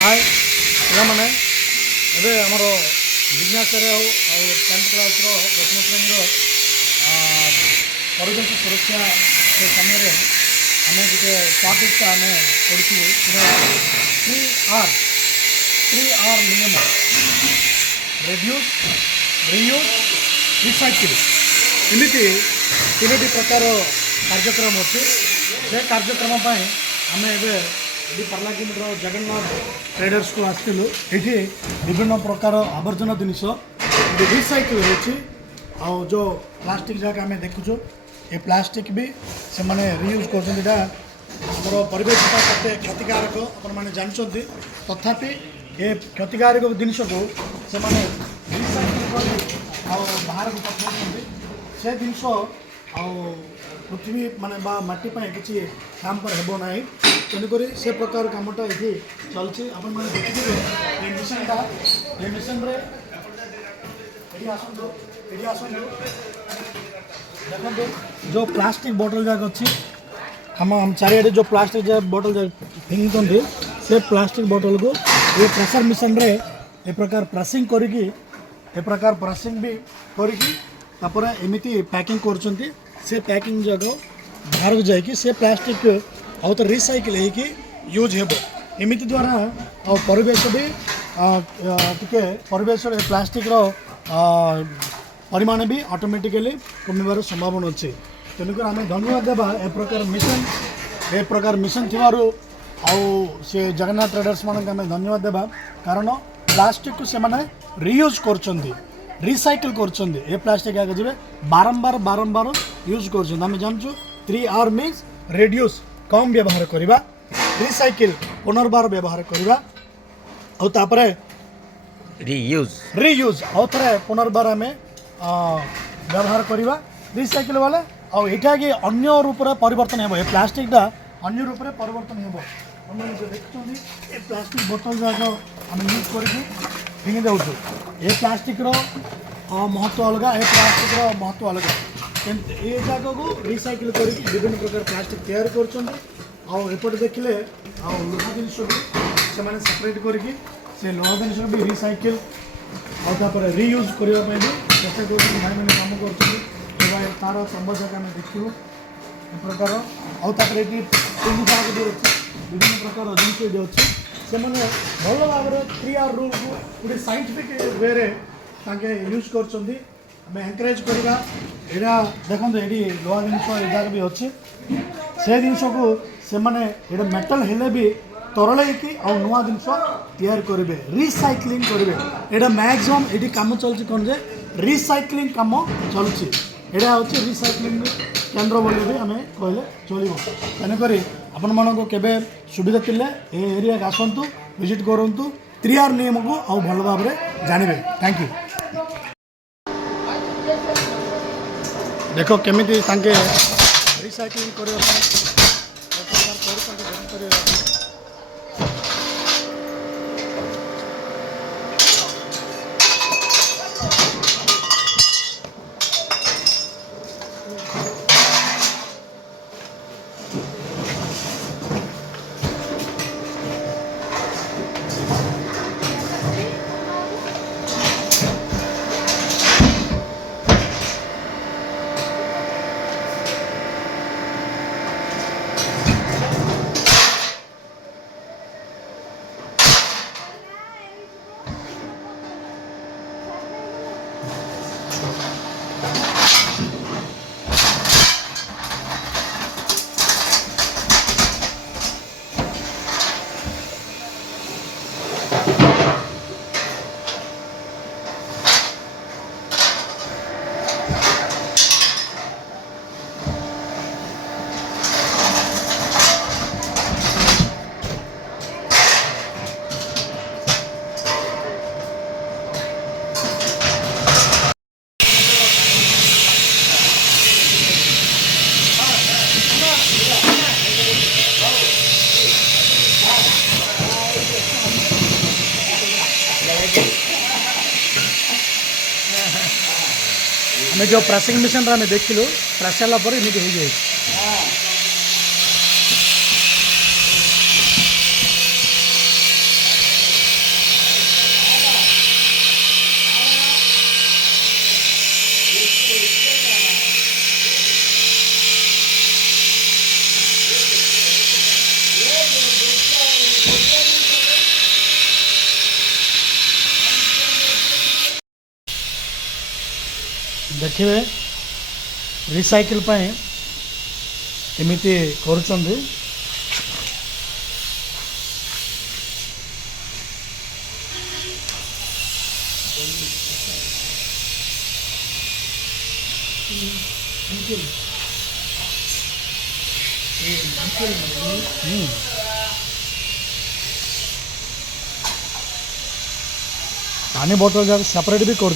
हाय मैंने ଏବେ ଆମର ଜିଜ୍ଞାସାରେ ଆଉ 10th କ୍ଲାସ୍ର 10ମ ଶ୍ରେଣୀର ପରିବେଶ ସୁରକ୍ଷା ସେ ସମୟରେ ଆମେ ଗୋଟେ ଟପିକ୍ଟା ଆମେ ପଢ଼ିଛୁ थ्री आर नियम रिड्यूस रियूज रिसाइकिल एमती तीन प्रकार कार्यक्रम अच्छे से कार्यक्रम आम एवं पार्लामेंटर जगन्नाथ ट्रेडर्स को आसलु ये विभिन्न प्रकार आवर्जना जिनस रिसाइकिल हो जो प्लास्टिक जगह आम देखुचु ये प्लास्टिक भी से मैंने रियूज कर परिवेश केते क्षतिकारक आपने जानते तथापि ये क्षतिकारक जिनस को से रिसाइकिल कर बाहर को पठाउछन्ति से जिनस पृथ्वी माने माटी किसी हैम्पर हेबो नाही तेणुक से प्रकार कामटा ये चलती अपन मैंने देखिए ये मिशन देखो जो प्लास्टिक बोतल जाक अच्छी हम चारिड़े जो प्लास्टिक बोतल फिंगुंट से प्लास्टिक बोतल को ये प्रेशर मिशन रे ए प्रकार प्रेसिंग करिकी ए प्रकार प्रेसिंग भी करिकी तापर एमिति पैकिंग करछन्ती से पैकिंग जगह बाहर को जाइए से प्लास्टिक आउ तो रिसाइकिल होगी यूज हे एमती द्वारा परिवेश भी टिके परिवेश प्लास्टिक परिमाण भी ऑटोमेटिकली कमिबार संभावना अच्छे तेणुक आम धन्यवाद देवा ए प्रकार मिशन थिबारु से जगन्नाथ ट्रेडर्स मान आम धन्यवाद देवा कारण प्लास्टिक को से रियूज करछन्ती रिसाइकिल करछन्ती ए प्लास्टिक आगे जब बारंबार बारंबार यूज कर जानचु 3R मीन्स रिड्यूस कम व्यवहार करवा रिसाइकिल पुनर्बार व्यवहार करवा और तापरे रियूज आउ थे पुनर्बार आम व्यवहार करवा रिसाइकिल वाले और यहाँ कि अन्य रूप में परिवर्तन हो प्लास्टिकटा अन्य रूप में परिवर्तन हो देखते प्लास्टिक बोतल जाक आम यूज करके फिंगी दौचु ये प्लास्टिक महत्व अलग ए प्लास्टिक महत्व अलग ये जगह को रिसाइकिल कर विभिन्न प्रकार प्लास्टिक तैयार करपटे देखिले लुहा जिन भी से सेपरेट करके से लुहा जिन भी रिसाइकिल और रियूज करने भी चेष्टा कर भाई मैंने कम कर तार संबंध जगह आम देखू ए प्रकार आउे विभिन्न प्रकार जिन अच्छे से मैंने भल भाव 3R रूल को गोटे साइंटिफिक वे यूज कर एनकरेज करवा यहाँ देखो ये लुहा जिन जगह भी अच्छे से जिन को से मैंने ये मेटल हेले भी तरलैकी आ नुआ जिन तैयार करेंगे रिसाइक्लिंग करेंगे यहाँ मैक्सिमम ये कम चलती कौन जे रिसाइक्लिंग कम चलुची यहाँ हूँ रिसाइक्लिंग केन्द्र बोली भी आम कहले चलो तेणुक आपण मानक केबे सुविधा थिले ए एरिया आसतु विजिट करूँ 3R नियम को आउ भल भाव जानवे थैंक यू देख केमी रिसाइक्लिंग करने आम जो प्रेसिंग मिशन आम देखिलु प्रेस सारापर एमती हो जाए देखिए रिसाइकिल पाए एमती करुँच पानी बोतल जाक सेपरेट भी कर